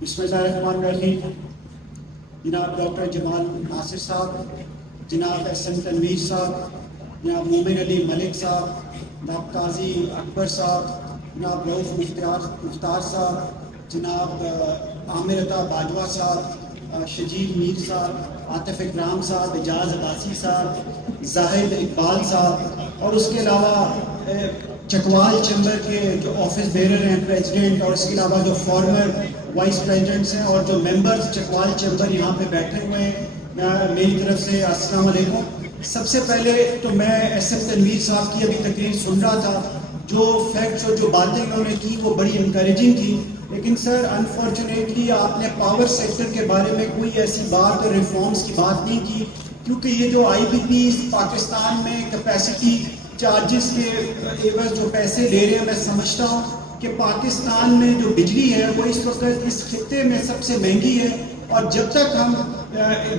بسم اللہ الرحمن الرحیم. جناب ڈاکٹر جمال ناصر صاحب، جناب ایس ایم تنویر صاحب، جناب مومن علی ملک صاحب، جناب قاضی اکبر صاحب، جناب رؤوف مختار صاحب، جناب عامر عطا باجوہ صاحب، شجیل میر صاحب، عاطف اکرام صاحب، اعجاز عباسی صاحب، زاہد اقبال صاحب، اور اس کے علاوہ چکوال چیمبر کے جو آفس بیرر ہیں پریزیڈنٹ، اور اس کے علاوہ جو فارمر وائس پریزیڈنٹس ہیں اور جو ممبرز چکوال چیمبر یہاں پہ بیٹھے ہوئے ہیں، میری طرف سے السلام علیکم. سب سے پہلے تو میں ایس ایم تنویر صاحب کی ابھی تقریر سن رہا تھا، جو فیکٹس اور جو باتیں انہوں نے کی وہ بڑی انکریجنگ تھی. لیکن سر انفارچونیٹلی آپ نے پاور سیکٹر کے بارے میں کوئی ایسی بات اور ریفارمز کی بات نہیں کی، کیونکہ یہ جو آئی پی پیز پاکستان میں کیپیسٹی چارجز کے عوض جو پیسے لے رہے ہیں، میں سمجھتا ہوں کہ پاکستان میں جو بجلی ہے وہ اس وقت اس خطے میں سب سے مہنگی ہے، اور جب تک ہم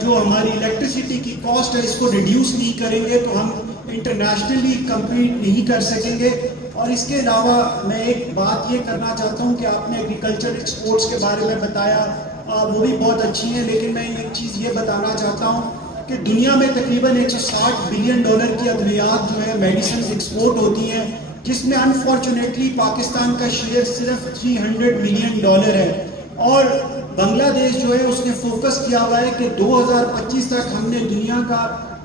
جو ہماری الیکٹریسٹی کی کاسٹ ہے اس کو ریڈیوس نہیں کریں گے تو ہم انٹرنیشنلی کمپیٹ نہیں کر سکیں گے. اور اس کے علاوہ میں ایک بات یہ کرنا چاہتا ہوں کہ آپ نے ایگریکلچر ایکسپورٹس کے بارے میں بتایا، وہ بھی بہت اچھی ہیں، لیکن میں ایک چیز یہ بتانا چاہتا ہوں کہ دنیا میں تقریباً 160 بلین ڈالر کی ادویات جو ہے میڈیسنز ایکسپورٹ ہوتی ہیں، جس میں انفارچونیٹلی پاکستان کا شیئر صرف 300 ملین ڈالر ہے. اور بنگلہ دیش جو ہے اس نے فوکس کیا ہوا ہے کہ 2025 تک ہم نے دنیا کا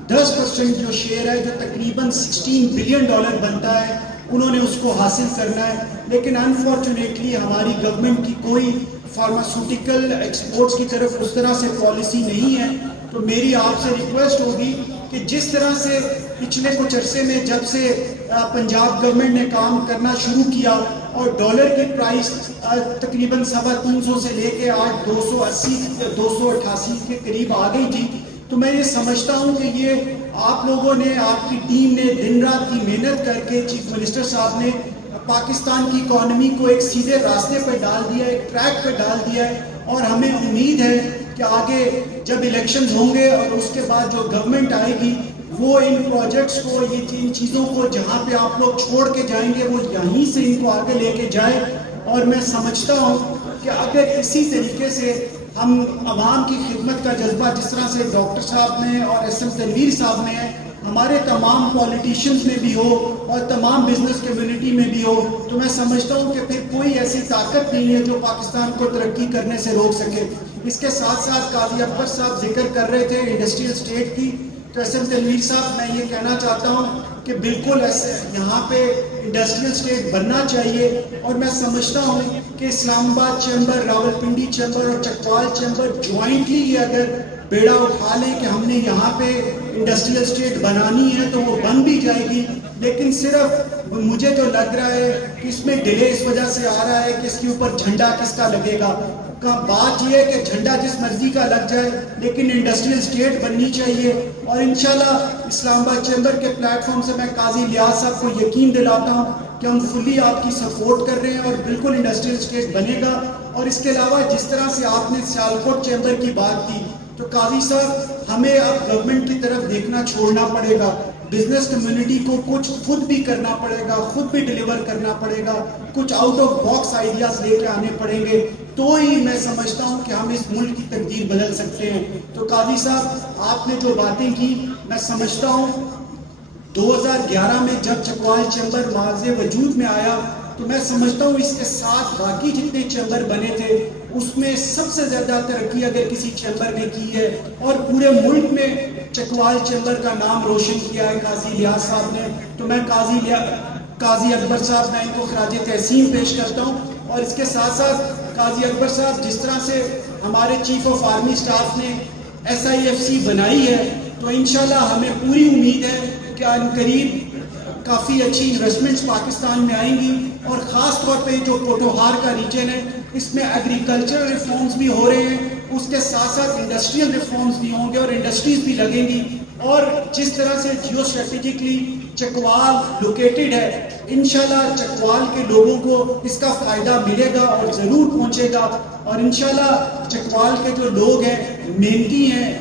10% جو شیئر ہے جو تقریباً 16 بلین ڈالر بنتا ہے انہوں نے اس کو حاصل کرنا ہے. لیکن انفارچونیٹلی ہماری گورنمنٹ کی کوئی فارماسیوٹیکل ایکسپورٹس کی طرف اس طرح سے پالیسی نہیں ہے. تو میری آپ سے ریکویسٹ ہوگی کہ جس طرح سے پچھلے کچھ عرصے میں جب سے پنجاب گورنمنٹ نے کام کرنا شروع کیا اور ڈالر کی پرائس تقریباً 350 سے لے کے آج 288 کے قریب آ گئی تھی، تو میں یہ سمجھتا ہوں کہ یہ آپ لوگوں نے، آپ کی ٹیم نے دن رات کی محنت کر کے، چیف منسٹر صاحب نے پاکستان کی اکانومی کو ایک سیدھے راستے پہ ڈال دیا ہے، ایک ٹریک پہ ڈال دیا ہے. اور ہمیں امید ہے کہ آگے جب الیکشنز ہوں گے اور اس کے بعد جو گورنمنٹ آئے گی وہ ان پروجیکٹس کو، ان چیزوں کو جہاں پہ آپ لوگ چھوڑ کے جائیں گے وہ یہیں سے ان کو آگے لے کے جائے. اور میں سمجھتا ہوں کہ اگر اسی طریقے سے ہم عوام کی خدمت کا جذبہ جس طرح سے ڈاکٹر صاحب نے اور ایس ایم تنویر صاحب نے، ہمارے تمام پولیٹیشنز میں بھی ہو اور تمام بزنس کمیونٹی میں بھی ہو، تو میں سمجھتا ہوں کہ پھر کوئی ایسی طاقت نہیں ہے جو پاکستان کو ترقی کرنے سے روک سکے. اس کے ساتھ ساتھ قاضی اکبر صاحب ذکر کر رہے تھے انڈسٹریل اسٹیٹ کی، تو ایس ایم تنویر صاحب میں یہ کہنا چاہتا ہوں کہ بالکل ایسے یہاں پہ انڈسٹریل اسٹیٹ بننا چاہیے. اور میں سمجھتا ہوں کہ اسلام آباد چیمبر، راولپنڈی چیمبر اور چکوال چیمبر جوائنٹلی یہ اگر بیڑا اٹھا لیں کہ ہم نے یہاں پہ انڈسٹریل اسٹیٹ بنانی ہے تو وہ بن بھی جائے گی. لیکن صرف مجھے جو لگ رہا ہے کہ اس میں ڈیلے اس وجہ سے آ رہا ہے کہ اس کے اوپر جھنڈا کس کا لگے گا. بات یہ ہے کہ جھنڈا جس مرضی کا لگ جائے لیکن انڈسٹریل اسٹیٹ بننی چاہیے. اور انشاءاللہ اسلام آباد چیمبر کے پلیٹ فارم سے میں قاضی لیاز صاحب کو یقین دلاتا ہوں کہ ہم فلی آپ کی سپورٹ کر رہے ہیں اور بالکل انڈسٹریل اسٹیٹ بنے گا. اور اس کے علاوہ جس طرح سے آپ نے سیالکوٹ چیمبر کی بات کی، تو قاضی صاحب ہمیں اب گورنمنٹ کی طرف دیکھنا چھوڑنا پڑے گا. بزنس کمیونٹی کو کچھ خود بھی کرنا پڑے گا، خود بھی ڈیلیور کرنا پڑے گا، کچھ آؤٹ آف باکس آئیڈیاز لے کے آنے پڑیں گے، تو ہی میں سمجھتا ہوں کہ ہم اس ملک کی تقدیر بدل سکتے ہیں. تو قاضی صاحب آپ نے جو باتیں کی، میں سمجھتا ہوں 2011 میں جب چکوال چیمبر واضح وجود میں آیا تو میں سمجھتا ہوں اس کے ساتھ باقی جتنے چیمبر بنے تھے اس میں سب سے زیادہ ترقی اگر کسی چیمبر نے کی ہے اور پورے ملک میں چکوال چیمبر کا نام روشن کیا ہے قاضی لیاز صاحب نے. تو میں قاضی اکبر صاحب میں ان کو خراج تحسین پیش کرتا ہوں. اور اس کے ساتھ ساتھ قاضی اکبر صاحب جس طرح سے ہمارے چیف آف آرمی سٹاف نے SIFC بنائی ہے تو انشاءاللہ ہمیں پوری امید ہے کہ عنقریب کافی اچھی انویسٹمنٹس پاکستان میں آئیں گی. اور خاص طور پہ جو پوٹوہار کا ریجن ہے اس میں ایگریکلچر ریفارمز بھی ہو رہے ہیں، اس کے ساتھ ساتھ انڈسٹریل ریفارمز بھی ہوں گے اور انڈسٹریز بھی لگیں گی. اور جس طرح سے جیو اسٹریٹجکلی چکوال لوکیٹڈ ہے، انشاءاللہ چکوال کے لوگوں کو اس کا فائدہ ملے گا اور ضرور پہنچے گا. اور انشاءاللہ چکوال کے جو لوگ ہیں محنتی ہیں،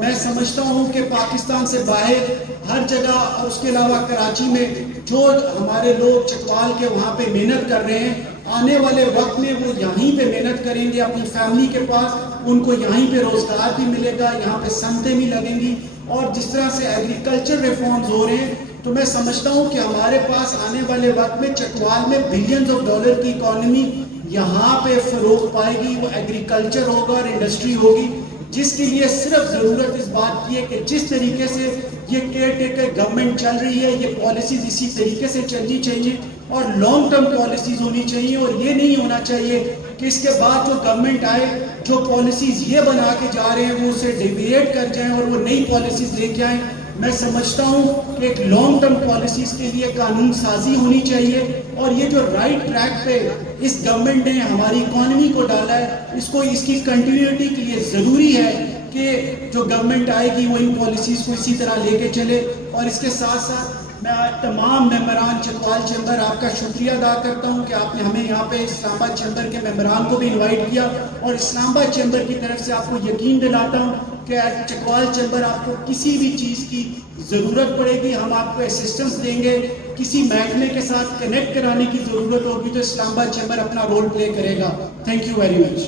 میں سمجھتا ہوں کہ پاکستان سے باہر ہر جگہ اور اس کے علاوہ کراچی میں جو ہمارے لوگ چکوال کے وہاں پہ محنت کر رہے ہیں، آنے والے وقت میں وہ یہیں پہ محنت کریں گے اپنی فیملی کے پاس, ان کو یہیں پہ روزگار بھی ملے گا, یہاں پہ صنعتیں بھی لگیں گی. اور جس طرح سے ایگریکلچر ریفارمز ہو رہے ہیں تو میں سمجھتا ہوں کہ ہمارے پاس آنے والے وقت میں چکوال میں بلینز آف ڈالر کی اکانومی یہاں پہ فروغ پائے گی. وہ ایگریکلچر ہوگا اور انڈسٹری ہوگی, جس کے لیے صرف ضرورت اس بات کی ہے کہ جس طریقے سے یہ کیئر ٹیکر گورنمنٹ چل رہی ہے, یہ پالیسیز اسی طریقے سے چلنی چاہیے اور لانگ ٹرم پالیسیز ہونی چاہیے. اور یہ نہیں ہونا چاہیے کہ اس کے بعد جو گورنمنٹ آئے جو پالیسیز یہ بنا کے جا رہے ہیں وہ اسے ڈیویٹ کر جائیں اور وہ نئی پالیسیز لے کے آئیں. میں سمجھتا ہوں کہ ایک لانگ ٹرم پالیسیز کے لیے قانون سازی ہونی چاہیے, اور یہ جو رائٹ ٹریک پہ اس گورنمنٹ نے ہماری اکانومی کو ڈالا ہے, اس کی کنٹینیوٹی کے لیے ضروری ہے کہ جو گورنمنٹ آئے گی وہ ان پالیسیز کو اسی طرح لے کے چلے. اور اس کے ساتھ ساتھ میں تمام ممبران چکوال چیمبر آپ کا شکریہ ادا کرتا ہوں کہ آپ نے ہمیں یہاں پہ اسلام آباد چیمبر کے ممبران کو بھی انوائٹ کیا, اور اسلام آباد چیمبر کی طرف سے آپ کو یقین دلاتا ہوں کہ چکوال چیمبر آپ کو کسی بھی چیز کی ضرورت پڑے گی ہم آپ کو اسسٹنس دیں گے. کسی محکمے کے ساتھ کنیکٹ کرانے کی ضرورت ہوگی تو اسلام آباد چیمبر اپنا رول پلے کرے گا. Thank you very much.